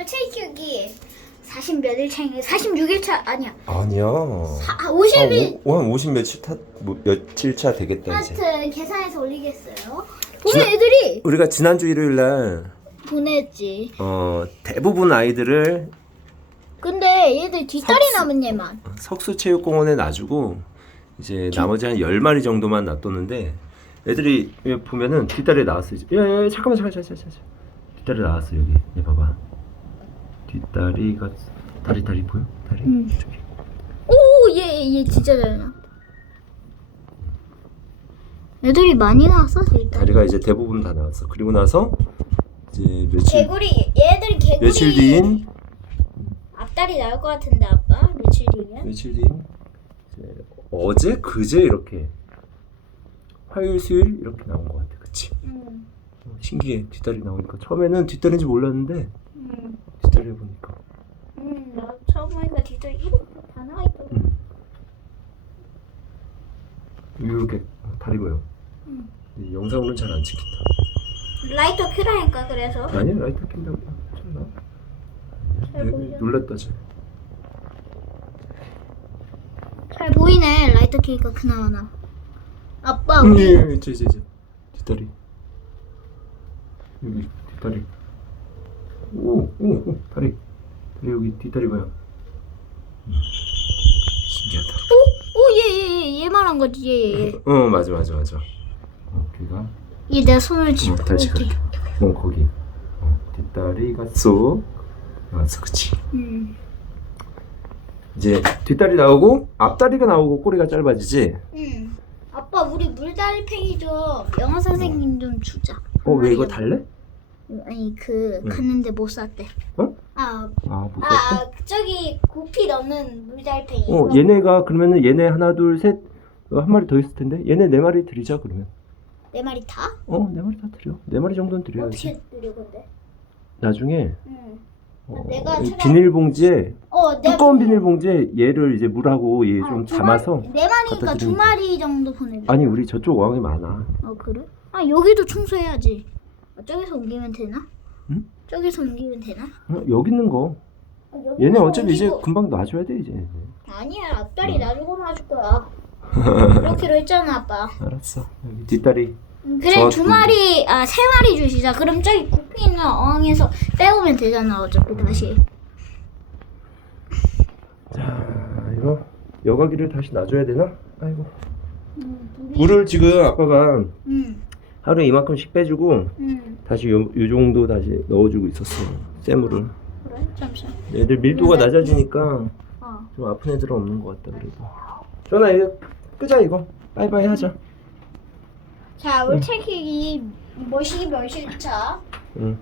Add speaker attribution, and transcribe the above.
Speaker 1: 올체이 여기 40 몇 일 차인가? 46일 차 아니야.
Speaker 2: 아니야.
Speaker 1: 아, 50일
Speaker 2: 한50 며칠 타, 뭐, 며칠 차 되겠다 이제.
Speaker 1: 하여튼 계산해서 올리겠어요. 보내 애들이
Speaker 2: 우리가 지난주 일요일 날
Speaker 1: 보냈지.
Speaker 2: 어, 대부분 아이들을
Speaker 1: 근데 얘들 뒷다리 남은 얘만.
Speaker 2: 석수체육공원에 놔주고 이제 나머지 한 10마리 정도만 놔뒀는데 애들이 여기 보면은 뒷다리에 나왔어 이제 야야 잠깐만 잠깐만 잠깐만 잠깐만 뒷다리 나왔어 여기 얘 봐봐 뒷다리가 다리 다리 보여? 다리?
Speaker 1: 응.
Speaker 2: 저기
Speaker 1: 오, 얘, 얘 진짜 잘 나. 애들이 많이 나왔어, 뒷다리.
Speaker 2: 다리가 이제 대부분 다 나왔어 그리고 나서 이제 며칠
Speaker 1: 개구리, 얘들이 개구리.
Speaker 2: 며칠 뒤인
Speaker 1: 앞다리 나올 것 같은데, 아빠? 며칠 뒤면?
Speaker 2: 며칠 뒤인 이제 어제 그제 이렇게 화요일 수요일 이렇게 나온 것 같아 그치?
Speaker 1: 응.
Speaker 2: 어, 신기해 뒷다리 나오니까 처음에는 뒷다리인지 몰랐는데
Speaker 1: 응.
Speaker 2: 뒷다리 보니까
Speaker 1: 응, 나 처음 보니까 뒷다리 이렇게 다 나와 있더라고.
Speaker 2: 응. 이렇게 다리 보여
Speaker 1: 응.
Speaker 2: 이 영상으로는 잘안 찍힌다
Speaker 1: 라이터 큐라니까, 그래서.
Speaker 2: 잘 나와 잘얘
Speaker 1: 보이죠?
Speaker 2: 놀랐다 쟤
Speaker 1: 잘 보이네, 라이터 켜니까 그나마나. 아빠,
Speaker 2: 응,
Speaker 1: 우리.
Speaker 2: 이제 이제 이제 뒷다리 여기 뒷다리 오, 오, 오 다리 다리 여기 뒷다리 봐요 음, 신기하다
Speaker 1: 오, 얘, 얘, 얘, 얘 말한 거지, 얘, 얘.
Speaker 2: 어 맞아 맞아 맞아 어, 걔가
Speaker 1: 얘 내 손을
Speaker 2: 어,
Speaker 1: 짚고.
Speaker 2: 다시
Speaker 1: 이렇게.
Speaker 2: 갈게 어 거기 어, 뒷다리가 쏙 나왔어 그치
Speaker 1: 응.
Speaker 2: 이제 뒷다리 나오고 앞다리가 나오고 꼬리가 짧아지지
Speaker 1: 응. 아빠, 우리 물달팽이 좀 영어 선생님 좀 주자.
Speaker 2: 어 왜 이거 달래?
Speaker 1: 아니, 그,
Speaker 2: 응.
Speaker 1: 갔는데 못 샀대.
Speaker 2: 어?
Speaker 1: 아,
Speaker 2: 아못
Speaker 1: 아,
Speaker 2: 봤대?
Speaker 1: 아, 저기 고피 넘는 물달팽이.
Speaker 2: 어 얘네가 그러면은 얘네 하나 둘 셋 한 마리 더 있을 텐데 얘네 네 마리 드리자 그러면
Speaker 1: 내 말이 다?
Speaker 2: 어 네 마리 다 드려 네 마리 정도는 드려야지
Speaker 1: 어떻게 드려 근데?
Speaker 2: 나중에
Speaker 1: 응.
Speaker 2: 어,
Speaker 1: 내가
Speaker 2: 이
Speaker 1: 차라리-
Speaker 2: 비닐봉지에
Speaker 1: 어, 내
Speaker 2: 두꺼운 비닐봉지에 얘를 이제 물하고 얘좀
Speaker 1: 아, 두
Speaker 2: 담아서
Speaker 1: 마리- 네 마리니까
Speaker 2: 갖다
Speaker 1: 두
Speaker 2: 드리면
Speaker 1: 마리 정도 보내 줘.
Speaker 2: 아니 우리 저쪽 어항이 많아
Speaker 1: 어 그래? 아 여기도 청소해야지. 어, 저기서 옮기면 되나?
Speaker 2: 응?
Speaker 1: 저기서 옮기면 되나?
Speaker 2: 어, 여기 있는 거
Speaker 1: 어, 여기서
Speaker 2: 얘네 어차피 이제 금방 놔줘야 돼 이제
Speaker 1: 아니야 앞다리 놔주고 놔줄 거야. 이렇게로 했잖아 아빠.
Speaker 2: 알았어 여기 뒷다리
Speaker 1: 음, 그래 저두
Speaker 2: 두-
Speaker 1: 마리 아 세 마리 주시자. 그럼 저기 구피 있는 어항에서 빼오면 되잖아 어차피 다시.
Speaker 2: 자 이거 여과기를 다시 놔줘야 되나? 아이고
Speaker 1: 음,
Speaker 2: 물을 지금 아빠가
Speaker 1: 음,
Speaker 2: 하루에 이만큼씩 빼주고
Speaker 1: 음,
Speaker 2: 다시 요, 요 정도 다시 넣어주고 있었어 쇠물을
Speaker 1: 그래? 잠시만.
Speaker 2: 애들 밀도가 낮아지니까
Speaker 1: 어.
Speaker 2: 좀 아픈 애들은 없는 것 같다 그래도. 전화 이거 끄자 이거. 바이바이 하자.
Speaker 1: 자, 울체킥이 뭐시기 몇실차?
Speaker 2: 응